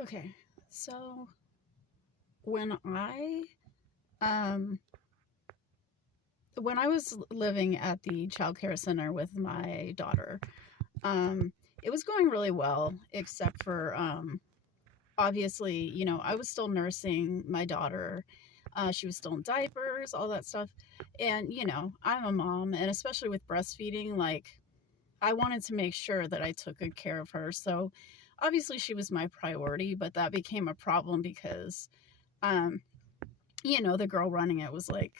Okay, so when I um when I was living at the child care center with my daughter, um it was going really well, except for obviously, I was still nursing my daughter. She was still in diapers, all that stuff. And I'm a mom, and especially with breastfeeding, like I wanted to make sure that I took good care of her. So obviously she was my priority, but that became a problem because um the girl running it was like,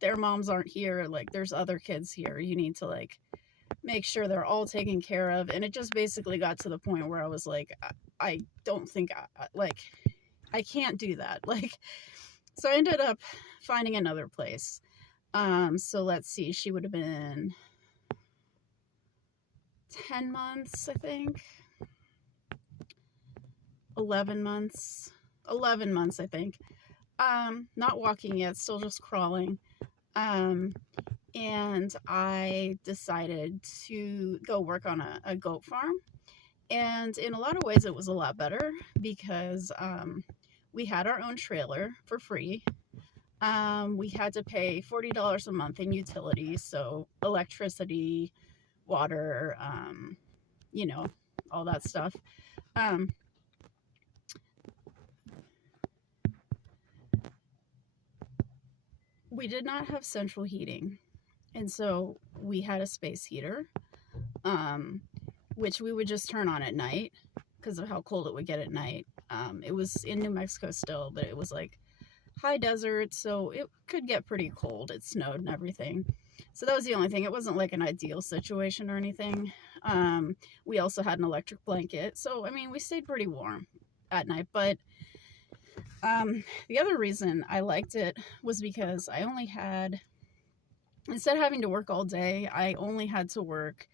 their moms aren't here, like there's other kids here, you need to like make sure they're all taken care of. And it just basically got to the point where I was like, I don't think like I can't do that. Like, so I ended up finding another place. So let's see, she would have been 10 months, I think. 11 months. 11 months, I think. Not walking yet, still just crawling. Um, and I decided to go work on a goat farm. And in a lot of ways, it was a lot better because we had our own trailer for free. We had to pay $40 a month in utilities, so electricity, water, you know, all that stuff. Um, we did not have central heating, and so we had a space heater, um, which we would just turn on at night because of how cold it would get at night. It was in New Mexico still, but it was like high desert, so it could get pretty cold. It snowed and everything. So that was the only thing. It wasn't like an ideal situation or anything. We also had an electric blanket. So, I mean, we stayed pretty warm at night. But the other reason I liked it was because I only had, instead of having to work all day, I only had to work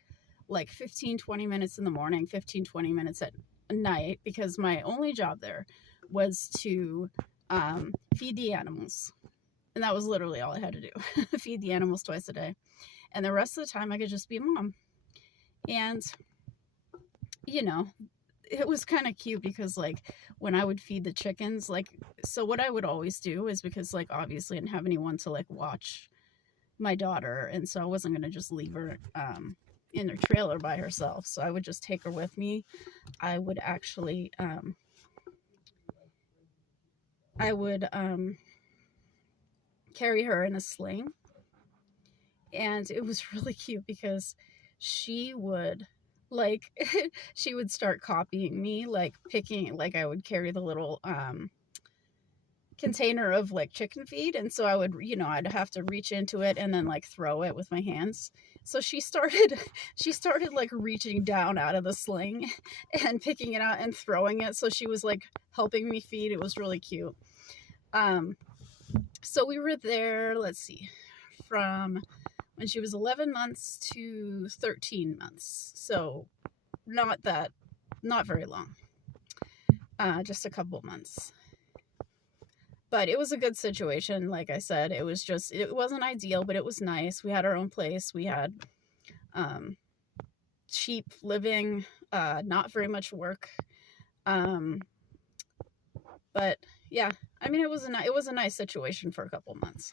like 15-20 minutes in the morning, 15-20 minutes at night, because my only job there was to feed the animals. And that was literally all I had to do. Feed the animals twice a day. And the rest of the time I could just be a mom. And, you know, it was kind of cute because like when I would feed the chickens, like, so what I would always do is, because like obviously I didn't have anyone to like watch my daughter, and so I wasn't going to just leave her in her trailer by herself. So I would just take her with me. I would actually carry her in a sling. And it was really cute because she would like she would start copying me, like picking, like I would carry the little container of like chicken feed, and so I would, I'd have to reach into it and then like throw it with my hands. So she started like reaching down out of the sling and picking it out and throwing it, so she was like helping me feed. It was really cute. So we were there, let's see, from when she was 11 months to 13 months. So not very long, just a couple months. But it was a good situation. Like I said, it wasn't ideal, but it was nice. We had our own place. We had cheap living, not very much work. But yeah, I mean, it was a nice situation for a couple months.